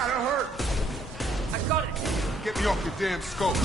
Gotta hurt! I got it! Get me off your damn scope.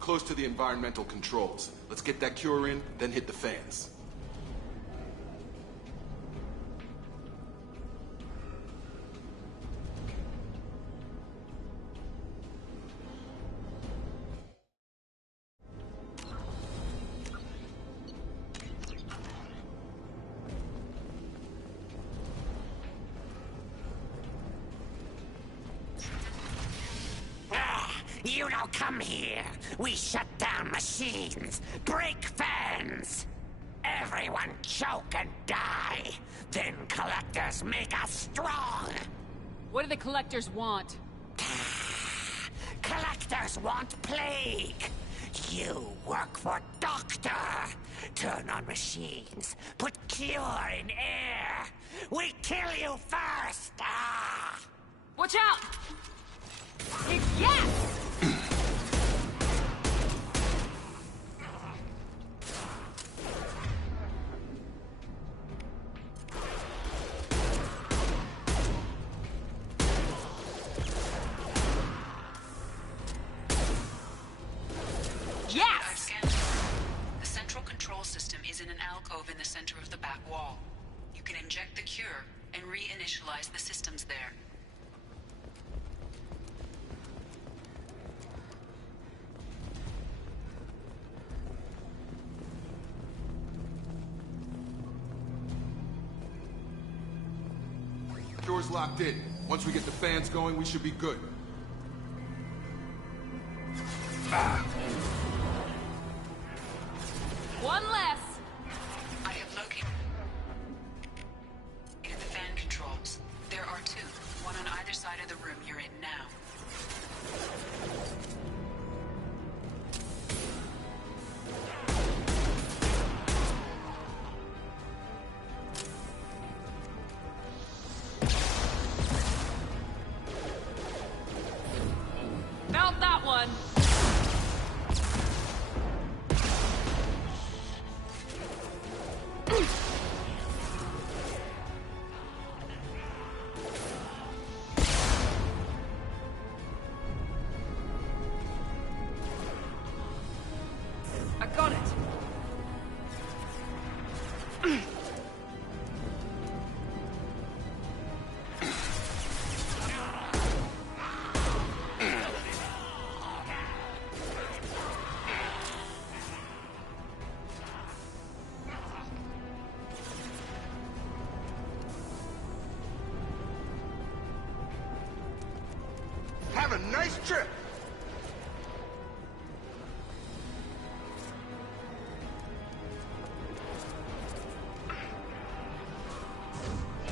Close to the environmental controls. Let's get that cure in, then hit the fans. You don't come here. We shut down machines, break fans. Everyone choke and die. Then collectors make us strong. What do the collectors want? Collectors want plague. You work for Doctor. Turn on machines. Put cure in air. We kill you first. Ah! Watch out! It's yes! Yes! The central control system is in an alcove in the center of the back wall. You can inject the cure and reinitialize the systems there. Door's locked in. Once we get the fans going, we should be good. One less! I have located the fan controls. There are two, one on either side of the room you're in now. Felt that one! I got it! Have a nice trip!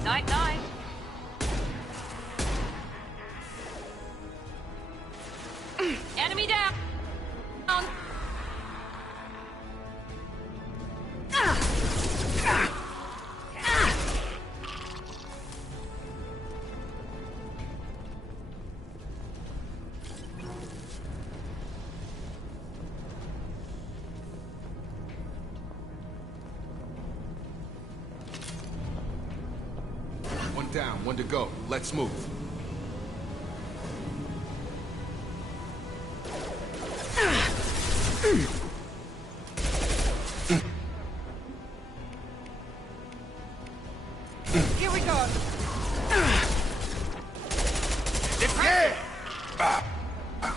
Night-night! Enemy down! One down, one to go. Let's move. Here we go! Yeah!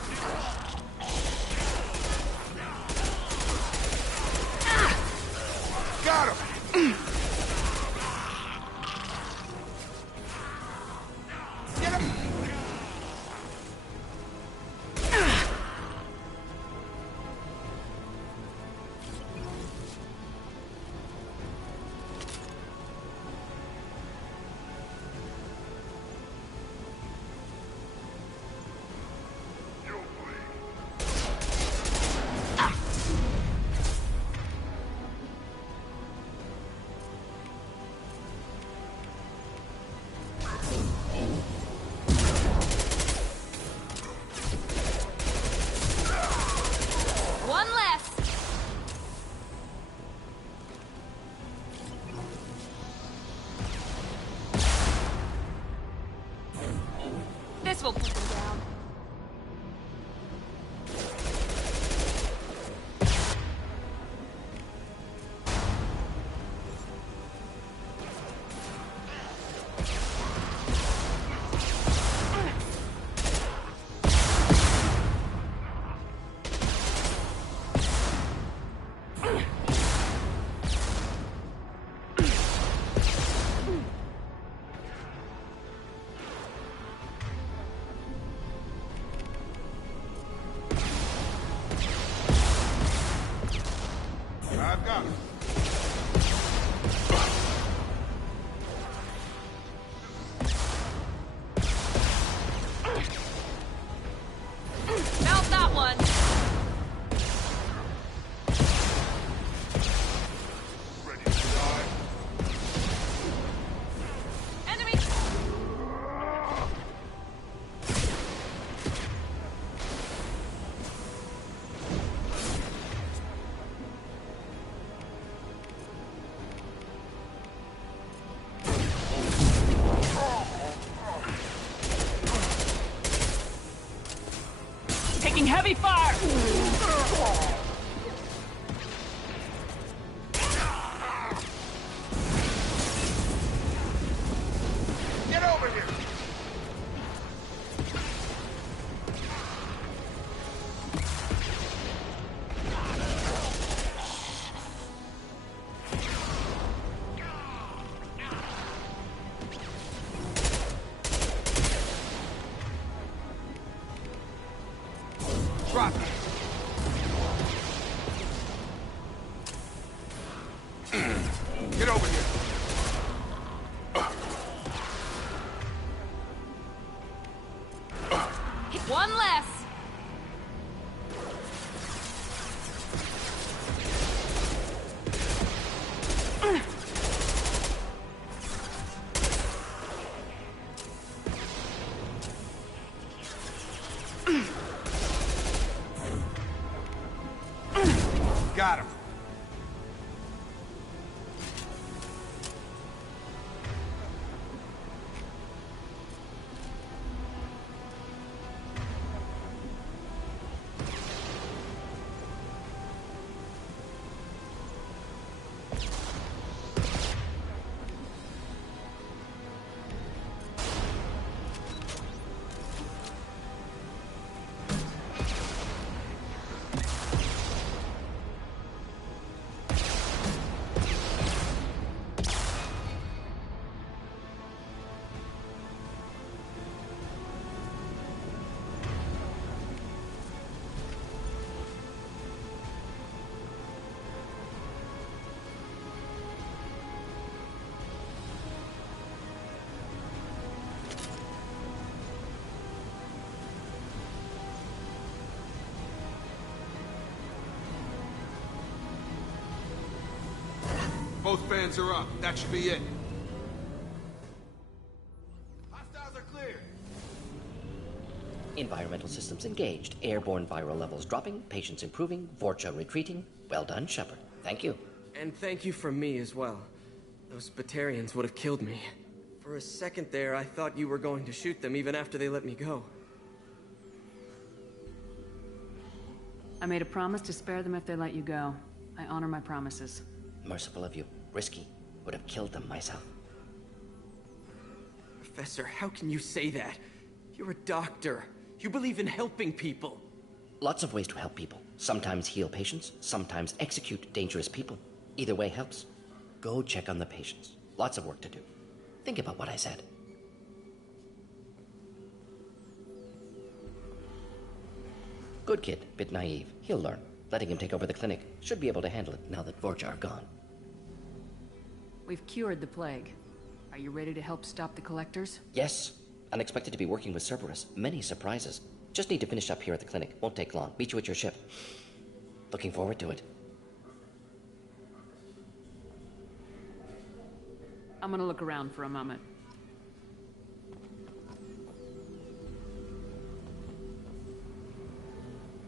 One less. This will put them down. I've got him. Mount that one. Ready to die. Enemy. Taking heavy fire. Get over here. Drop it. Get over here. One less. Got him. Both fans are up. That should be it. Hostiles are clear. Environmental systems engaged. Airborne viral levels dropping. Patients improving. Vorcha retreating. Well done, Shepard. Thank you. And thank you from me as well. Those Batarians would have killed me. For a second there, I thought you were going to shoot them even after they let me go. I made a promise to spare them if they let you go. I honor my promises. Merciful of you. Risky. Would have killed them myself. Professor, how can you say that? You're a doctor. You believe in helping people. Lots of ways to help people. Sometimes heal patients, sometimes execute dangerous people. Either way helps. go check on the patients. Lots of work to do. Think about what I said. Good kid, bit naive. He'll learn. Letting him take over the clinic. Should be able to handle it now that Vorcha are gone. We've cured the plague. Are you ready to help stop the collectors? Yes. Unexpected to be working with Cerberus. Many surprises. Just need to finish up here at the clinic. Won't take long. Meet you at your ship. Looking forward to it. I'm gonna look around for a moment.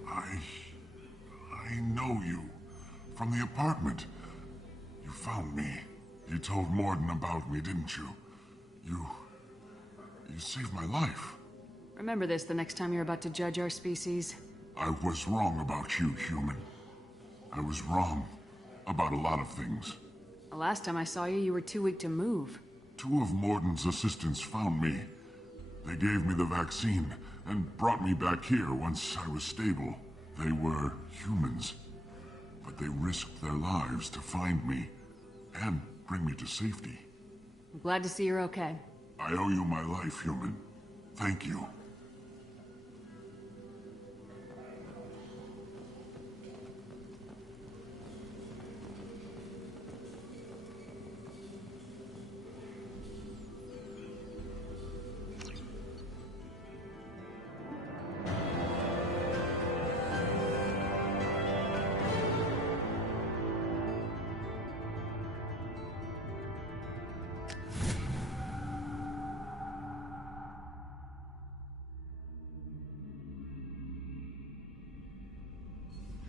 I know you. From the apartment. You found me. You told Mordin about me, didn't you? You saved my life. Remember this the next time you're about to judge our species? I was wrong about you, human. I was wrong about a lot of things. The last time I saw you, you were too weak to move. 2 of Mordin's assistants found me. They gave me the vaccine and brought me back here once I was stable. They were humans, but they risked their lives to find me and bring me to safety. I'm glad to see you're okay. I owe you my life, human. Thank you.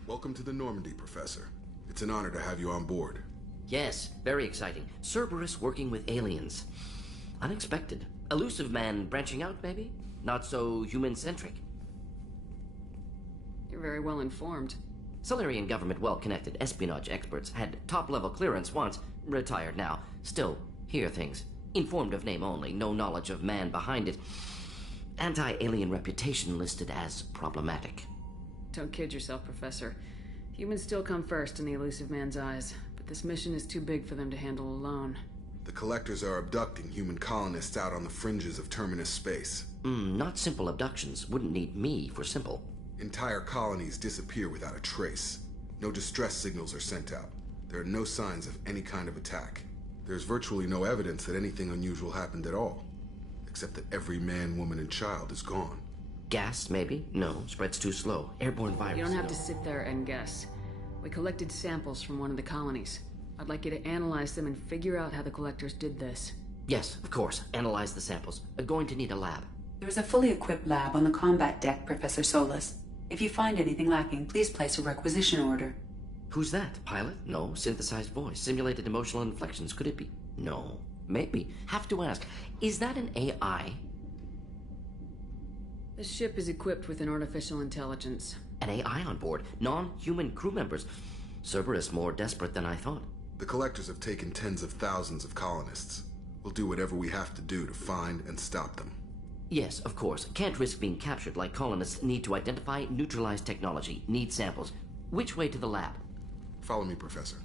Welcome to the Normandy, Professor. It's an honor to have you on board. Yes, very exciting. Cerberus working with aliens. Unexpected. Elusive man branching out, maybe? Not so human-centric. You're very well informed. Solarian government well-connected espionage experts had top-level clearance once, retired now. Still, hear things. Informed of name only, no knowledge of man behind it. Anti-alien reputation listed as problematic. Don't kid yourself, Professor. Humans still come first in the elusive man's eyes, but this mission is too big for them to handle alone. The Collectors are abducting human colonists out on the fringes of Terminus space. Not simple abductions. Wouldn't need me for simple. Entire colonies disappear without a trace. No distress signals are sent out. There are no signs of any kind of attack. There's virtually no evidence that anything unusual happened at all. Except that every man, woman, and child is gone. Gas, maybe? No, spreads too slow. Airborne virus. You don't have no. to sit there and guess. We collected samples from one of the colonies. I'd like you to analyze them and figure out how the Collectors did this. Yes, of course. Analyze the samples. Going to need a lab. There's a fully equipped lab on the combat deck, Professor Solis. If you find anything lacking, please place a requisition order. Who's that? Pilot? No. Synthesized voice. Simulated emotional inflections. Could it be? No. Maybe. Have to ask. Is that an AI? The ship is equipped with an artificial intelligence. An AI on board. Non-human crew members. Cerberus more desperate than I thought. The Collectors have taken tens of thousands of colonists. We'll do whatever we have to do to find and stop them. Yes, of course. Can't risk being captured like colonists need to identify, neutralize technology, need samples. Which way to the lab? Follow me, Professor.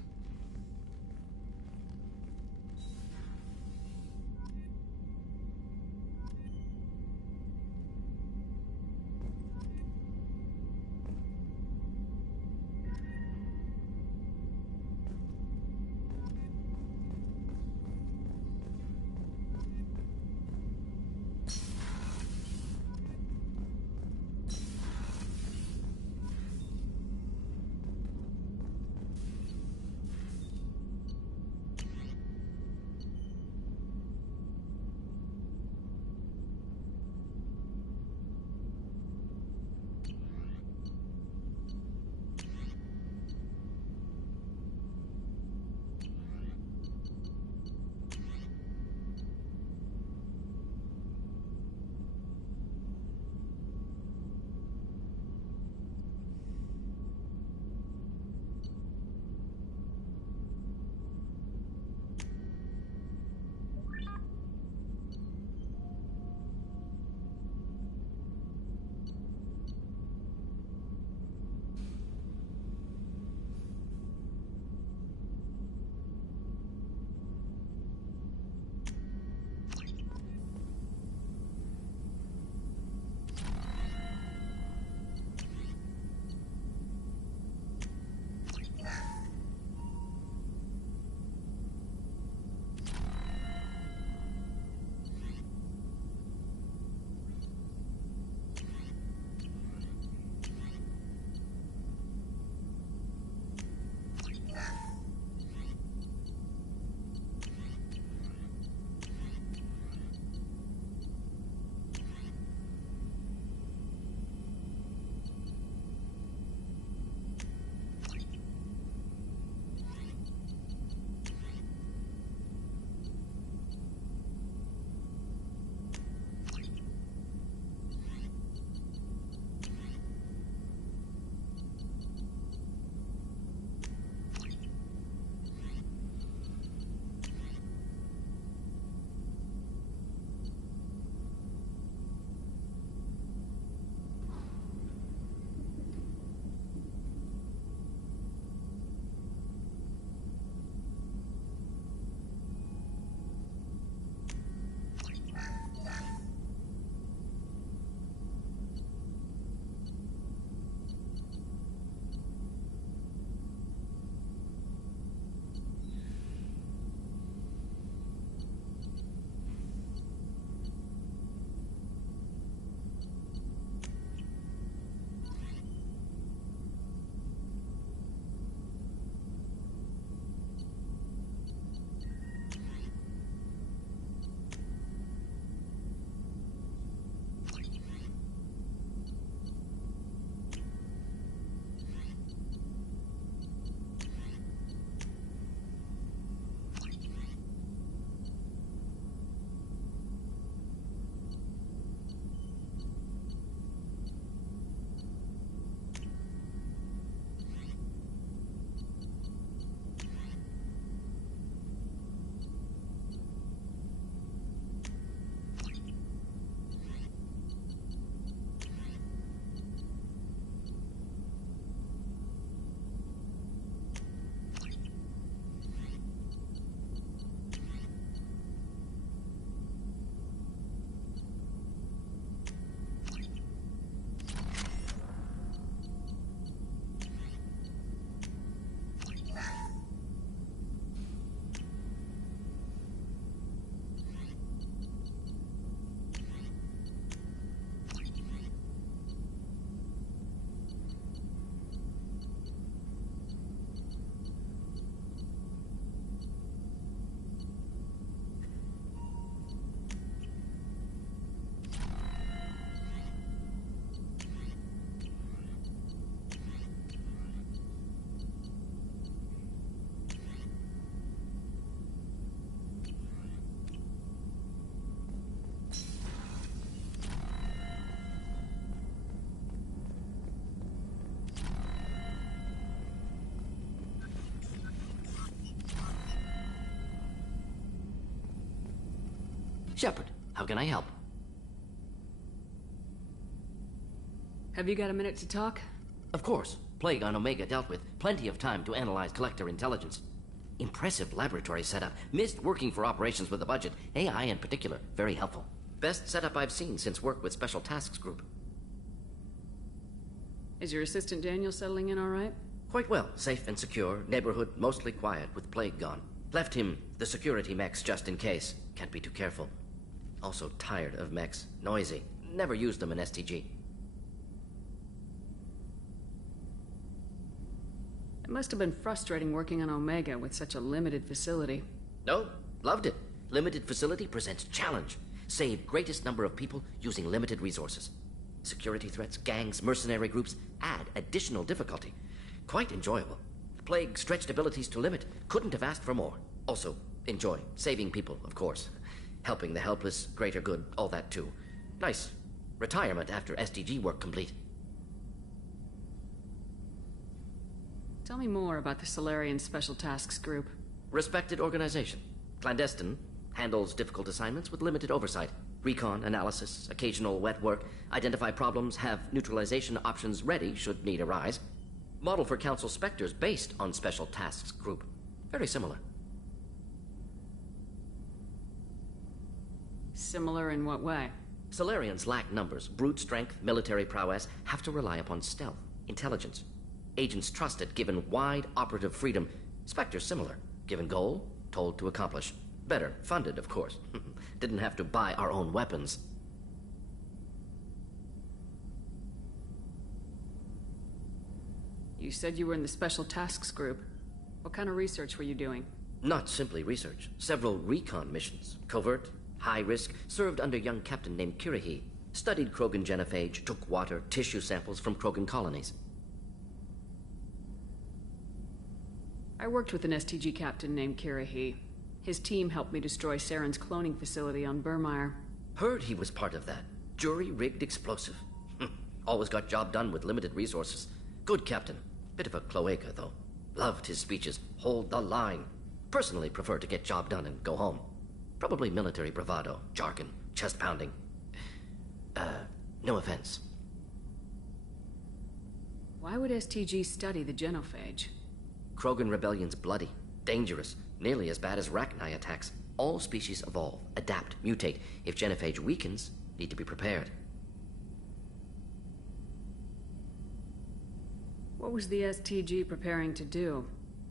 Shepard, how can I help? Have you got a minute to talk? Of course. Plague on Omega dealt with. Plenty of time to analyze Collector intelligence. Impressive laboratory setup. Missed working for operations with a budget. AI in particular. Very helpful. Best setup I've seen since work with Special Tasks Group. Is your assistant Daniel settling in all right? Quite well. Safe and secure. Neighborhood mostly quiet with Plague gone. Left him the security mechs just in case. Can't be too careful. Also tired of mechs. Noisy. Never used them in STG. It must have been frustrating working on Omega with such a limited facility. No, loved it. Limited facility presents challenge. Save greatest number of people using limited resources. Security threats, gangs, mercenary groups add additional difficulty. Quite enjoyable. Plague stretched abilities to limit. Couldn't have asked for more. Also, enjoy. Saving people, of course. Helping the helpless, greater good, all that too. Nice. Retirement after SDG work complete. Tell me more about the Solarian Special Tasks Group. Respected organization. Clandestine. Handles difficult assignments with limited oversight. Recon, analysis, occasional wet work. Identify problems, have neutralization options ready should need arise. Model for Council Spectres based on Special Tasks Group. Very similar. Similar in what way? Solarians lack numbers, brute strength, military prowess, have to rely upon stealth, intelligence. Agents trusted, given wide operative freedom. Spectres similar, given goal, told to accomplish. Better, funded, of course. Didn't have to buy our own weapons. You said you were in the Special Tasks Group. What kind of research were you doing? Not simply research. Several recon missions. Covert, high risk, served under a young captain named Kirahi. Studied Krogan genophage, took water, tissue samples from Krogan colonies. I worked with an STG captain named Kirahi. His team helped me destroy Saren's cloning facility on Burmire. Heard he was part of that. Jury-rigged explosive. Always got job done with limited resources. Good captain. Bit of a cloaca, though. Loved his speeches. Hold the line. Personally prefer to get job done and go home. Probably military bravado, jargon, chest pounding. No offense. Why would STG study the genophage? Krogan rebellion's bloody, dangerous, nearly as bad as Rachni attacks. All species evolve, adapt, mutate. If genophage weakens, need to be prepared. What was the STG preparing to do?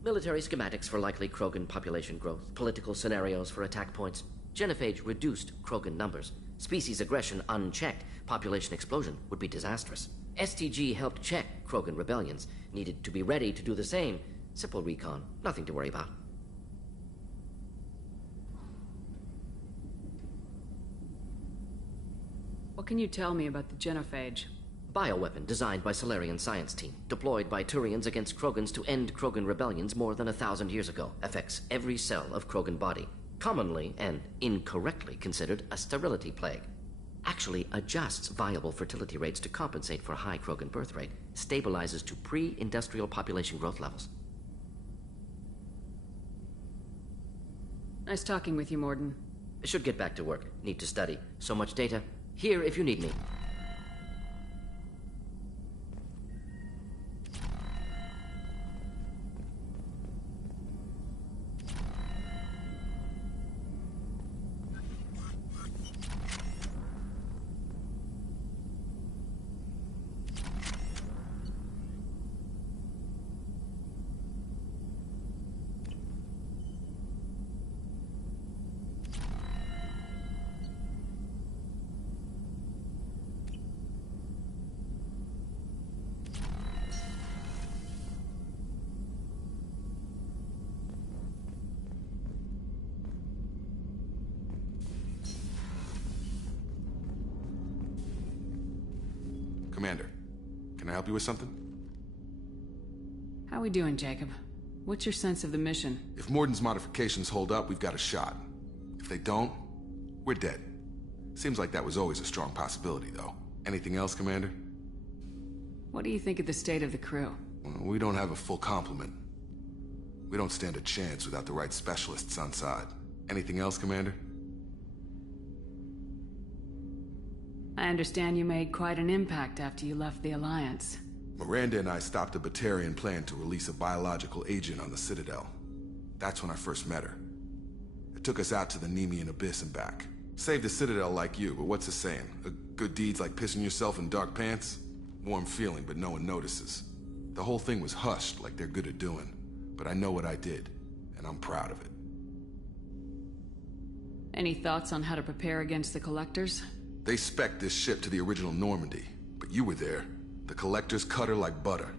Military schematics for likely Krogan population growth, political scenarios for attack points. Genophage reduced Krogan numbers. Species aggression unchecked, population explosion would be disastrous. STG helped check Krogan rebellions, needed to be ready to do the same. Simple recon, nothing to worry about. What can you tell me about the genophage? Bioweapon designed by Solarian science team, deployed by Turians against Krogans to end Krogan rebellions more than 1,000 years ago. Affects every cell of Krogan body. Commonly and incorrectly considered a sterility plague. Actually adjusts viable fertility rates to compensate for high Krogan birth rate. Stabilizes to pre-industrial population growth levels. Nice talking with you, Mordin. Should get back to work. Need to study. So much data. Here if you need me. Commander, can I help you with something? How we doing, Jacob? What's your sense of the mission? If Morden's modifications hold up, we've got a shot. If they don't, we're dead. Seems like that was always a strong possibility, though. Anything else, Commander? What do you think of the state of the crew? Well, we don't have a full complement. We don't stand a chance without the right specialists on side. Anything else, Commander? I understand you made quite an impact after you left the Alliance. Miranda and I stopped a Batarian plan to release a biological agent on the Citadel. That's when I first met her. It took us out to the Nemean Abyss and back. Saved the Citadel like you, but what's the saying? A good deed's like pissing yourself in dark pants? Warm feeling, but no one notices. The whole thing was hushed like they're good at doing. But I know what I did, and I'm proud of it. Any thoughts on how to prepare against the Collectors? They spec'd this ship to the original Normandy, but you were there. The Collectors cut her like butter.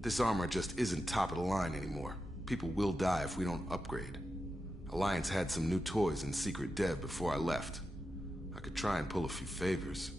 This armor just isn't top of the line anymore. People will die if we don't upgrade. Alliance had some new toys in secret dev before I left. I could try and pull a few favors.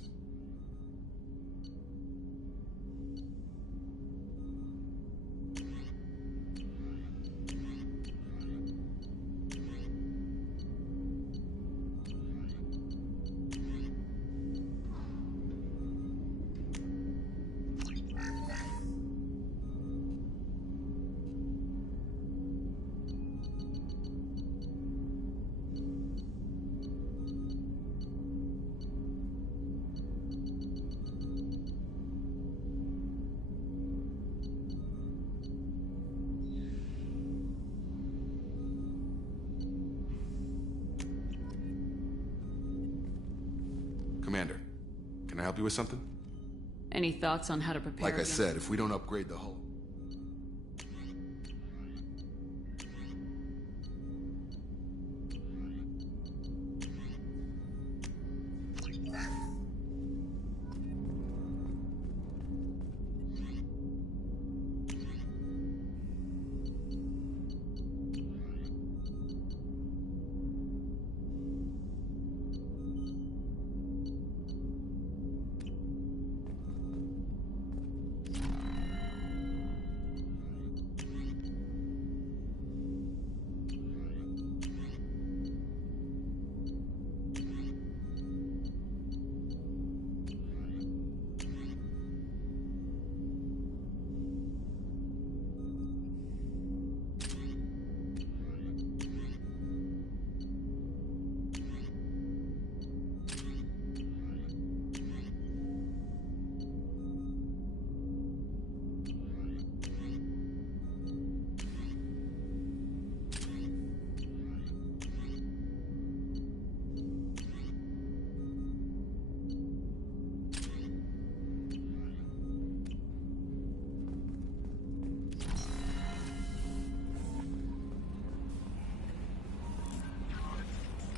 Commander, can I help you with something? Any thoughts on how to prepare Like I against... said, if we don't upgrade the hull...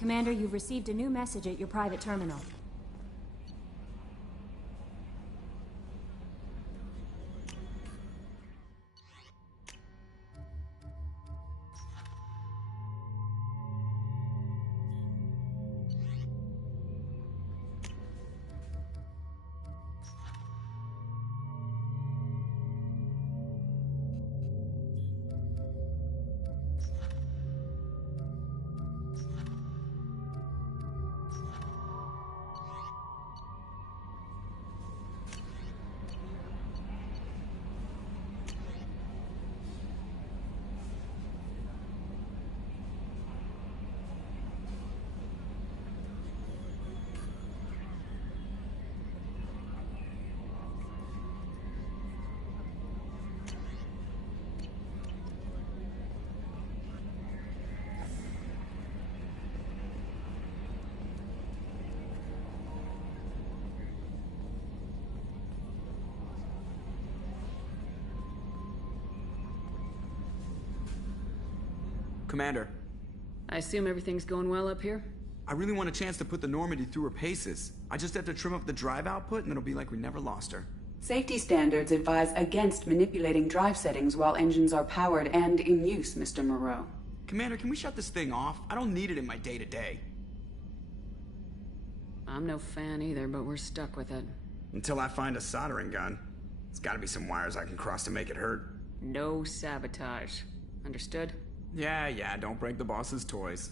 Commander, you've received a new message at your private terminal. Commander. I assume everything's going well up here? I really want a chance to put the Normandy through her paces. I just have to trim up the drive output and it'll be like we never lost her. Safety standards advise against manipulating drive settings while engines are powered and in use, Mr. Moreau. Commander, can we shut this thing off? I don't need it in my day-to-day. I'm no fan either, but we're stuck with it. Until I find a soldering gun. There's gotta be some wires I can cross to make it hurt. No sabotage. Understood? Yeah, don't break the boss's toys.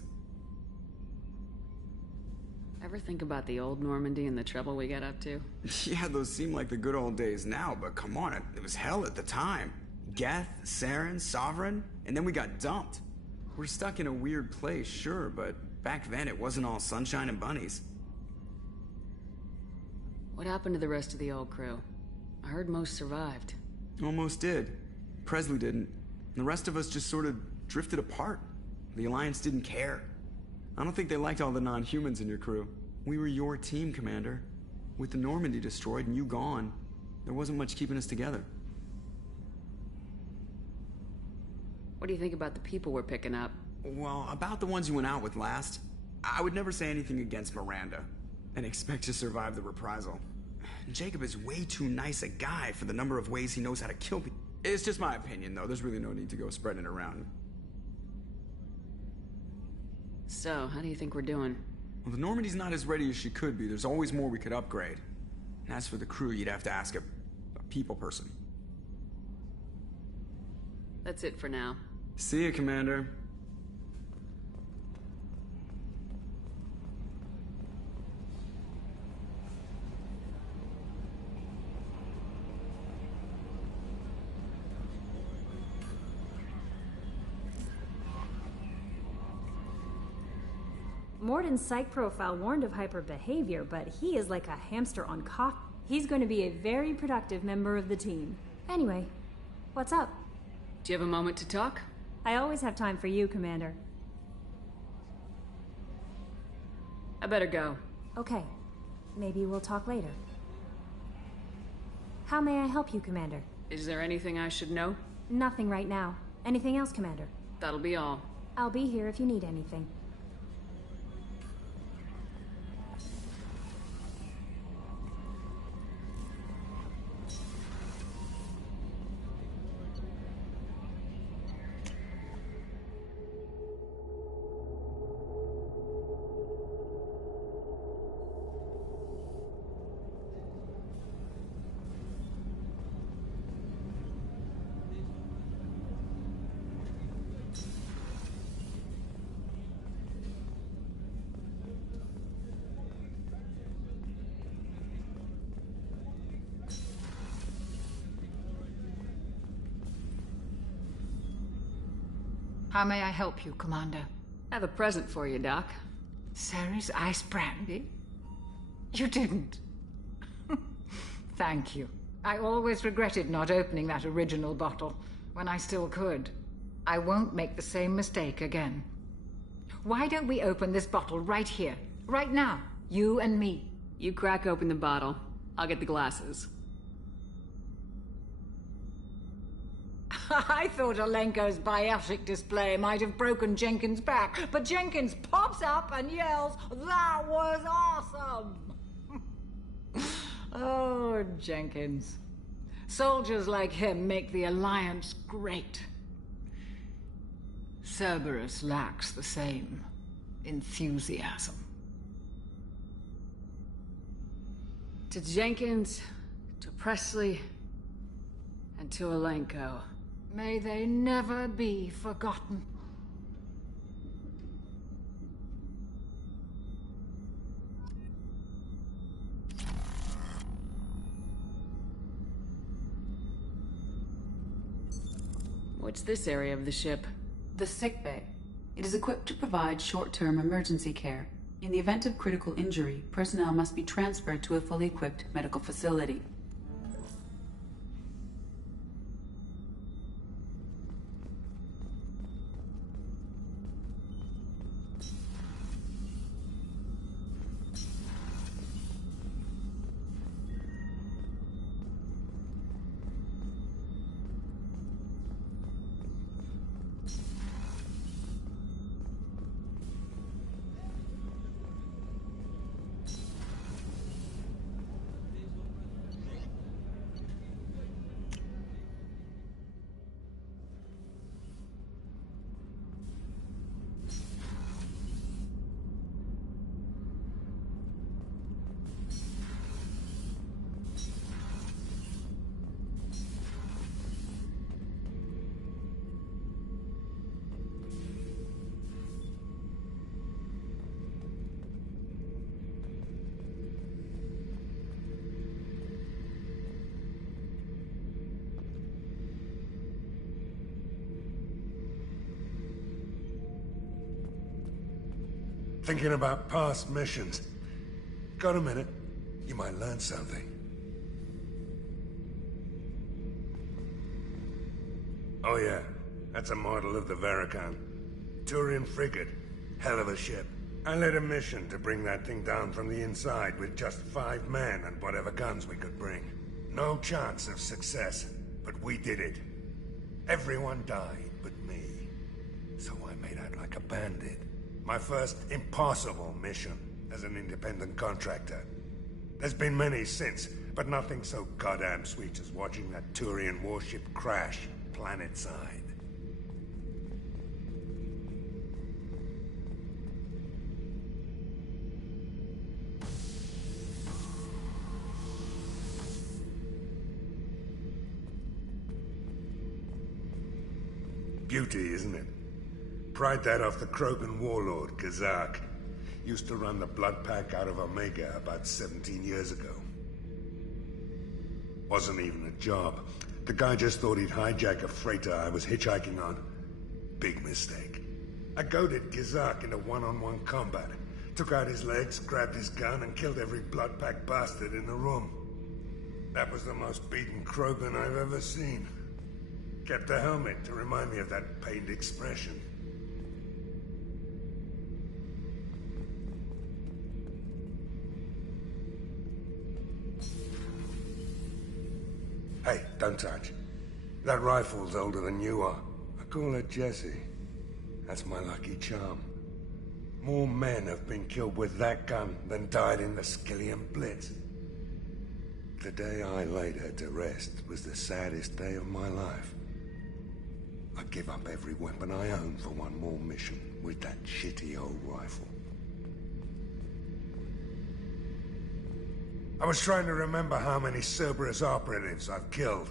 Ever think about the old Normandy and the trouble we got up to? Yeah, those seem like the good old days now, but come on, it was hell at the time. Geth, Saren, Sovereign, and then we got dumped. We're stuck in a weird place, sure, but back then it wasn't all sunshine and bunnies. What happened to the rest of the old crew? I heard most survived. Almost did. Presley didn't. The rest of us just sort of drifted apart. The Alliance didn't care. I don't think they liked all the non-humans in your crew. We were your team, Commander. With the Normandy destroyed and you gone, there wasn't much keeping us together. What do you think about the people we're picking up? Well, about the ones you went out with last, I would never say anything against Miranda and expect to survive the reprisal. Jacob is way too nice a guy for the number of ways he knows how to kill people. It's just my opinion, though. There's really no need to go spreading it around. So, how do you think we're doing? Well, the Normandy's not as ready as she could be. There's always more we could upgrade. And as for the crew, you'd have to ask a people person. That's it for now. See ya, Commander. Morden's psych profile warned of hyper behavior, but he is like a hamster on coffee. He's going to be a very productive member of the team. Anyway, what's up? Do you have a moment to talk? I always have time for you, Commander. I better go. Okay. Maybe we'll talk later. How may I help you, Commander? Is there anything I should know? Nothing right now. Anything else, Commander? That'll be all. I'll be here if you need anything. How may I help you, Commander? I have a present for you, Doc. Ceres ice brandy? You didn't. Thank you. I always regretted not opening that original bottle when I still could. I won't make the same mistake again. Why don't we open this bottle right here, right now? You and me. You crack open the bottle. I'll get the glasses. I thought Alenko's biotic display might have broken Jenkins' back, but Jenkins pops up and yells, "That was awesome!" Oh, Jenkins. Soldiers like him make the Alliance great. Cerberus lacks the same enthusiasm. To Jenkins, to Presley, and to Alenko. May they never be forgotten. What's this area of the ship? The sickbay. It is equipped to provide short-term emergency care. In the event of critical injury, personnel must be transferred to a fully equipped medical facility. Thinking about past missions. Got a minute? You might learn something. Oh yeah, that's a model of the Veracon. Turian frigate. Hell of a ship. I led a mission to bring that thing down from the inside with just 5 men and whatever guns we could bring. No chance of success, but we did it. Everyone died but me. So I made out like a bandit. My first impossible mission as an independent contractor. There's been many since, but nothing so goddamn sweet as watching that Turian warship crash planetside. Beauty, isn't it? Pried that off the Krogan warlord, Kazak. Used to run the Blood Pack out of Omega about 17 years ago. Wasn't even a job. The guy just thought he'd hijack a freighter I was hitchhiking on. Big mistake. I goaded Kazak into one-on-one combat. Took out his legs, grabbed his gun, and killed every Blood Pack bastard in the room. That was the most beaten Krogan I've ever seen. Kept a helmet to remind me of that pained expression. Hey, don't touch. That rifle's older than you are. I call her Jessie. That's my lucky charm. More men have been killed with that gun than died in the Skillian Blitz. The day I laid her to rest was the saddest day of my life. I'd give up every weapon I own for one more mission with that shitty old rifle. I was trying to remember how many Cerberus operatives I've killed.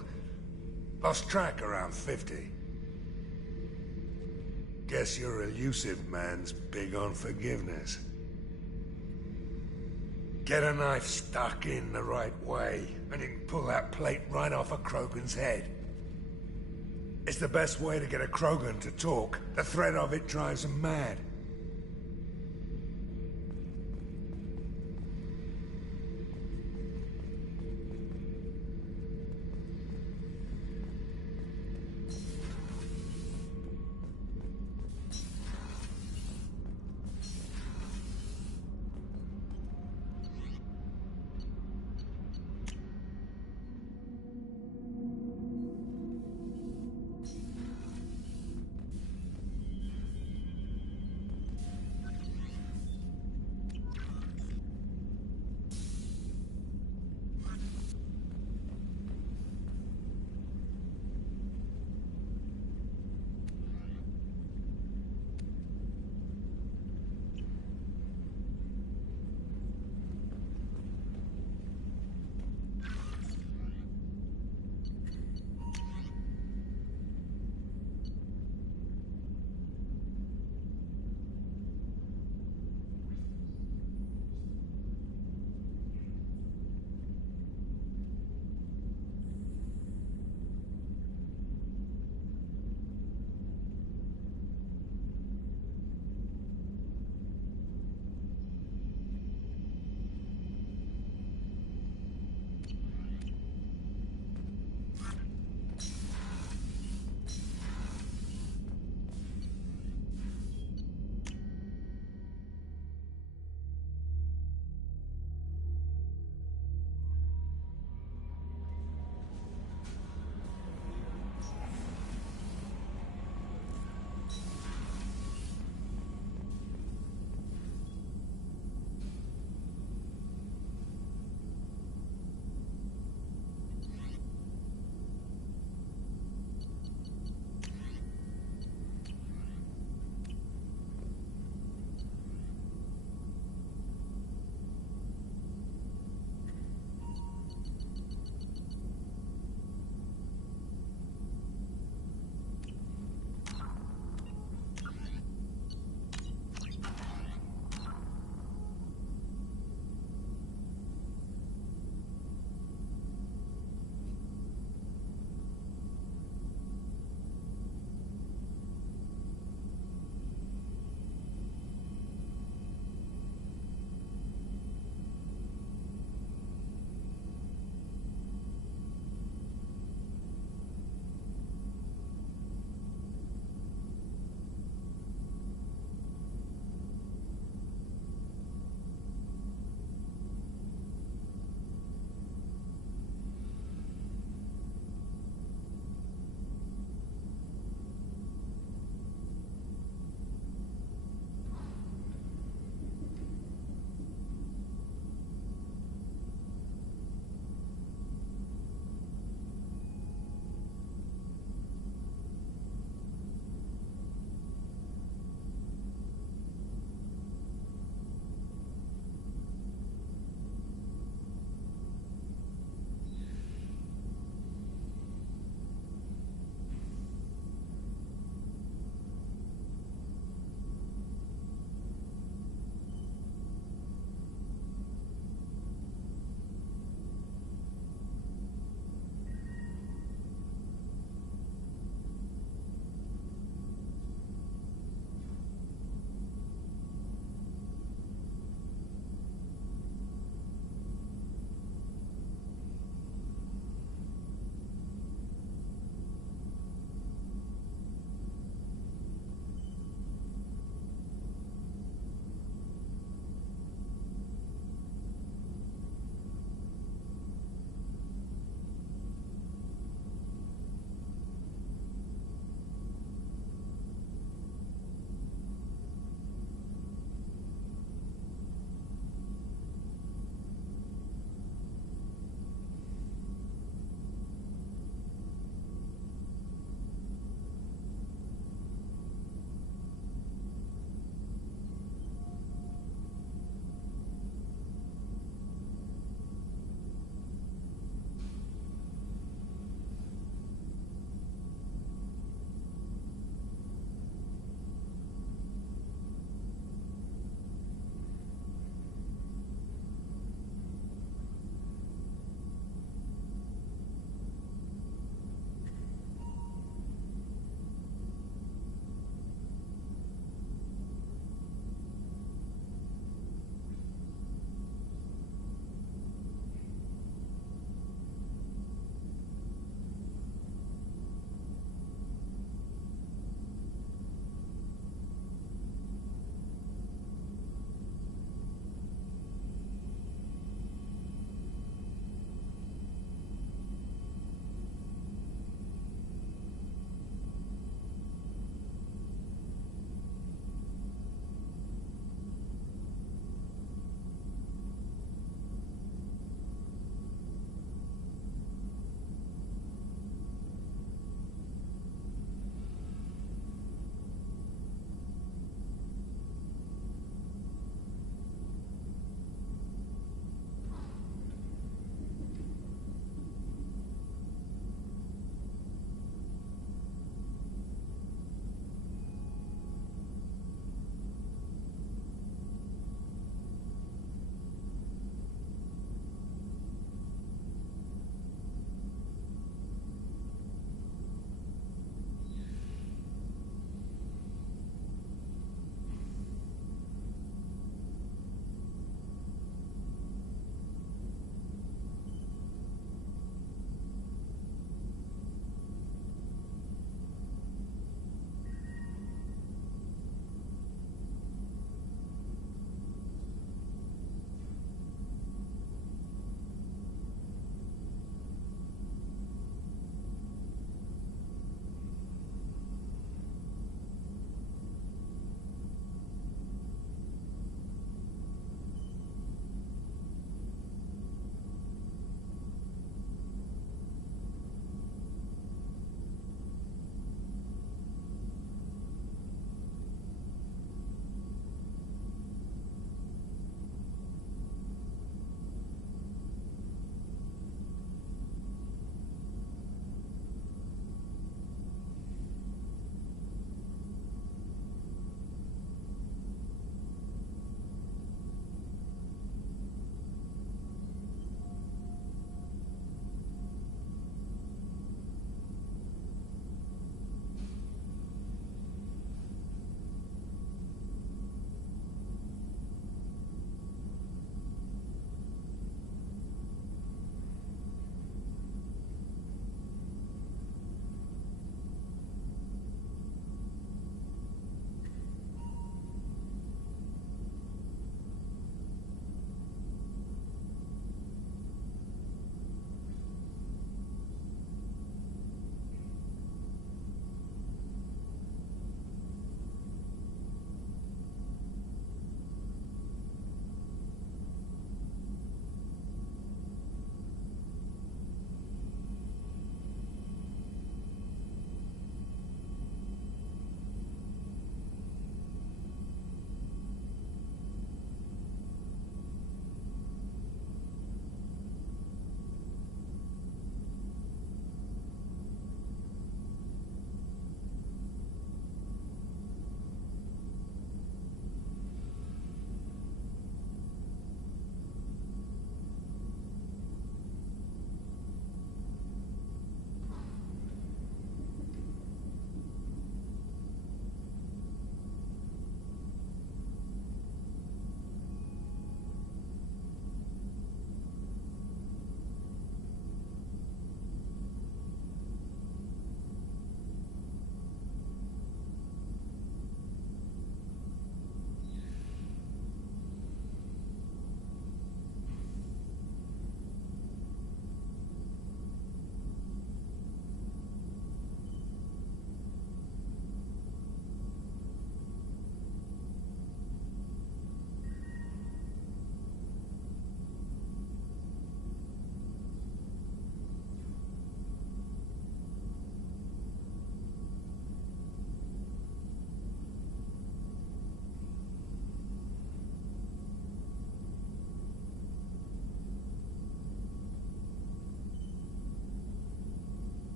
Lost track around 50. Guess your elusive man's big on forgiveness. Get a knife stuck in the right way, and you can pull that plate right off a Krogan's head. It's the best way to get a Krogan to talk. The threat of it drives them mad.